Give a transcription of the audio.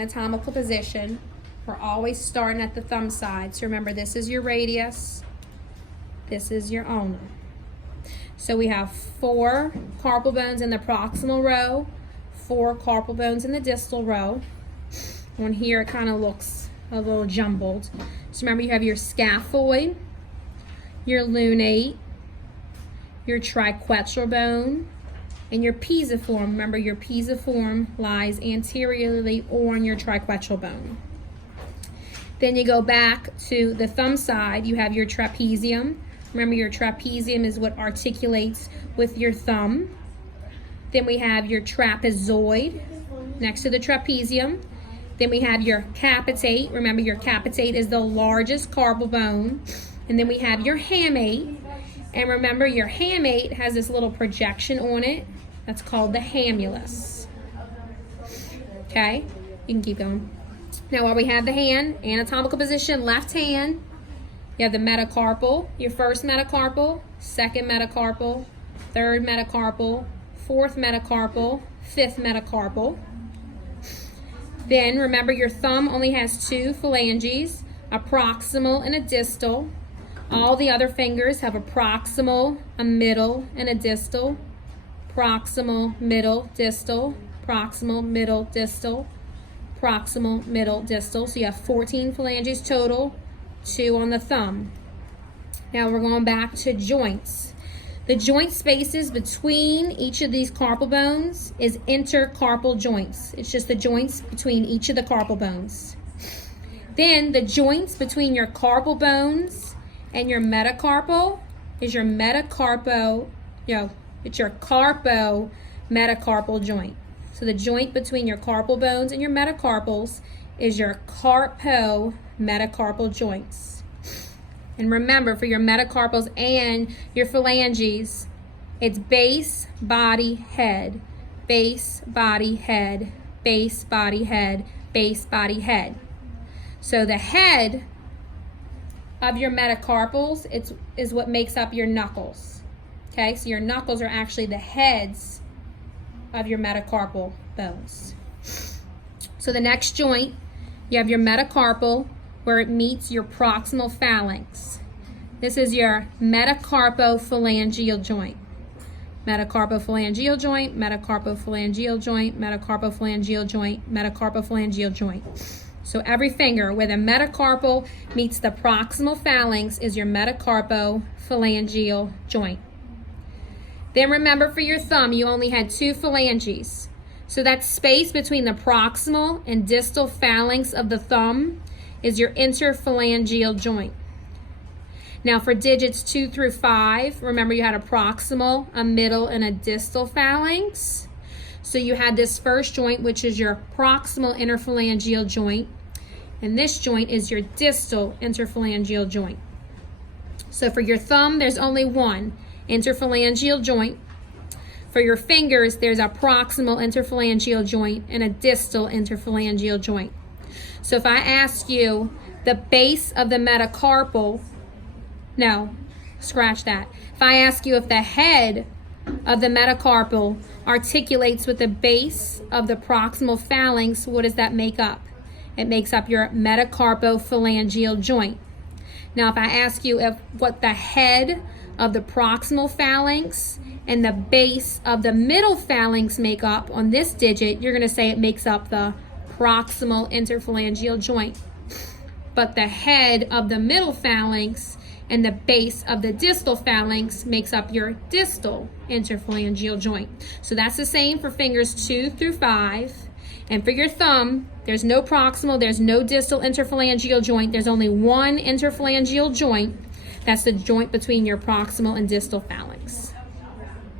anatomical position. We're always starting at the thumb side. So remember, this is your radius, this is your ulna. So we have 4 carpal bones in the proximal row, 4 carpal bones in the distal row. On here it kind of looks a little jumbled. So remember, you have your scaphoid, your lunate, your triquetral bone, and your pisiform. Remember, your pisiform lies anteriorly on your triquetral bone. Then you go back to the thumb side, you have your trapezium. Remember, your trapezium is what articulates with your thumb. Then we have your trapezoid next to the trapezium. Then we have your capitate. Remember, your capitate is the largest carpal bone. And then we have your hamate. And remember, your hamate has this little projection on it. That's called the hamulus. Okay, you can keep going. Now, while we have the hand, anatomical position, left hand, you have the metacarpal, your first metacarpal, second metacarpal, third metacarpal, fourth metacarpal, fifth metacarpal. Then remember, your thumb only has 2 phalanges, a proximal and a distal. All the other fingers have a proximal, a middle, and a distal. Proximal, middle, distal, proximal, middle, distal, proximal, middle, distal. So you have 14 phalanges total, 2 on the thumb. Now we're going back to joints. The joint spaces between each of these carpal bones is intercarpal joints. It's just the joints between each of the carpal bones. Then the joints between your carpal bones and your metacarpal is your it's your carpo-metacarpal joint. So the joint between your carpal bones and your metacarpals is your carpo-metacarpal joints. And remember, for your metacarpals and your phalanges, it's base, body, head, base, body, head, base, body, head, base, body, head. So the head of your metacarpals is what makes up your knuckles. Okay, so your knuckles are actually the heads of your metacarpal bones. So the next joint, you have your metacarpal, where it meets your proximal phalanx. This is your metacarpophalangeal joint. Metacarpophalangeal joint, metacarpophalangeal joint, metacarpophalangeal joint, metacarpophalangeal joint. So every finger where the metacarpal meets the proximal phalanx is your metacarpophalangeal joint. Then remember, for your thumb, you only had 2 phalanges. So that space between the proximal and distal phalanx of the thumb is your interphalangeal joint. Now for digits 2 through 5, remember you had a proximal, a middle, and a distal phalanx. So you had this first joint, which is your proximal interphalangeal joint, and this joint is your distal interphalangeal joint. So for your thumb, there's only one interphalangeal joint. For your fingers, there's a proximal interphalangeal joint and a distal interphalangeal joint. So if I ask you the base of the metacarpal, no, scratch that. If I ask you if the head of the metacarpal articulates with the base of the proximal phalanx, what does that make up? It makes up your metacarpophalangeal joint. Now if I ask you what the head of the proximal phalanx and the base of the middle phalanx make up on this digit, you're going to say it makes up the proximal interphalangeal joint. But the head of the middle phalanx and the base of the distal phalanx makes up your distal interphalangeal joint. So that's the same for fingers 2 through 5. And for your thumb, there's no proximal, there's no distal interphalangeal joint. There's only one interphalangeal joint. That's the joint between your proximal and distal phalanx.